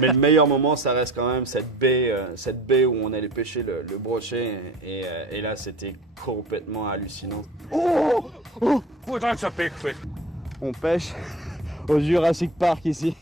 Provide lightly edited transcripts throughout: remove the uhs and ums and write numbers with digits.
Mais le meilleur moment, ça reste quand même cette baie où on allait pêcher le brochet. Et là, c'était complètement hallucinant. Oh, that's a big fish. On pêche au Jurassic Park ici.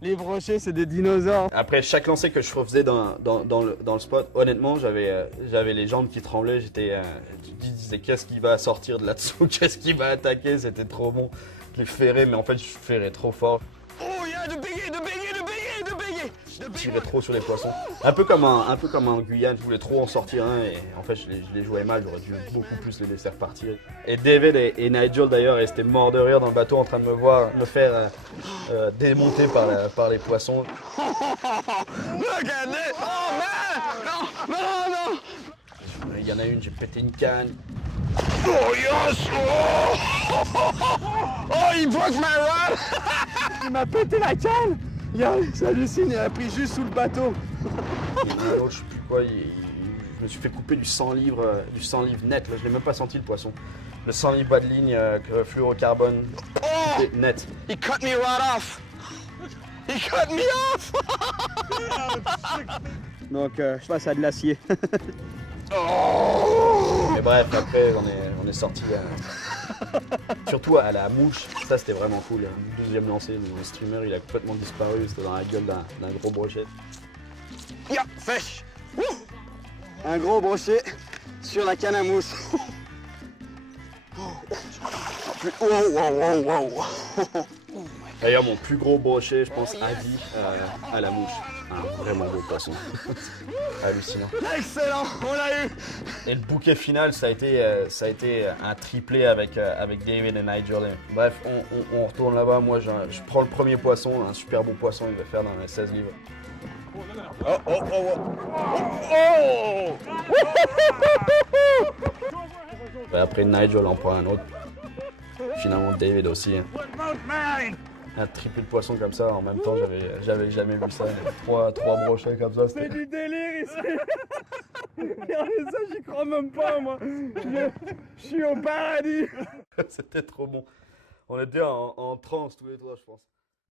Les brochets, c'est des dinosaures. Après chaque lancer que je faisais dans le spot, honnêtement, j'avais les jambes qui tremblaient. Tu te disais qu'est-ce qui va sortir de là-dessous, qu'est-ce qui va attaquer, c'était trop bon. Je les ferrais, mais en fait, je ferrais trop fort. Oh, il y a de béguet, de béguet, de béguet, de béguet. Je tirais trop sur les poissons. Un peu comme en Guyane, je voulais trop en sortir un et en fait, je les jouais mal. J'aurais dû beaucoup plus les laisser repartir. Et David et Nigel d'ailleurs, ils étaient morts de rire dans le bateau en train de me faire démonter par les poissons. Regardez. Oh, man. Non, non, non. Il y en a une, j'ai pété une canne. Oh, yes. Oh, il broke my rod. Il m'a pété la canne. C'est hallucinant, il a pris juste sous le bateau. Il y en a un autre, je sais plus quoi, je me suis fait couper du 100 livres net, là, je l'ai même pas senti le poisson. Le 100 livres bas de ligne, fluorocarbone, net. He cut me right off. He cut me off. Donc je passe à de l'acier. Mais bref, après on est sorti surtout à la mouche, ça c'était vraiment cool. Le deuxième lancé, le streamer il a complètement disparu, c'était dans la gueule d'un gros brochet. Yeah, fish. Un gros brochet sur la canne à mousse. D'ailleurs mon plus gros brochet, je pense à vie, à la mouche. Un vraiment beau poisson. Hallucinant. Excellent, on l'a eu. Et le bouquet final, ça a été un triplé avec David et Nigel. Bref, on retourne là-bas. Moi, je prends le premier poisson, un super beau poisson, il va faire dans les 16 livres. Oh, oh, oh, oh. Oh. Après, Nigel en prend un autre. Finalement, David aussi. Un triplé de poissons comme ça, en même temps, j'avais jamais vu ça. Trois brochets comme ça. C'est du délire ici. Regardez ça, j'y crois même pas, moi. Je suis au paradis. C'était trop bon. On était en transe tous les trois, je pense.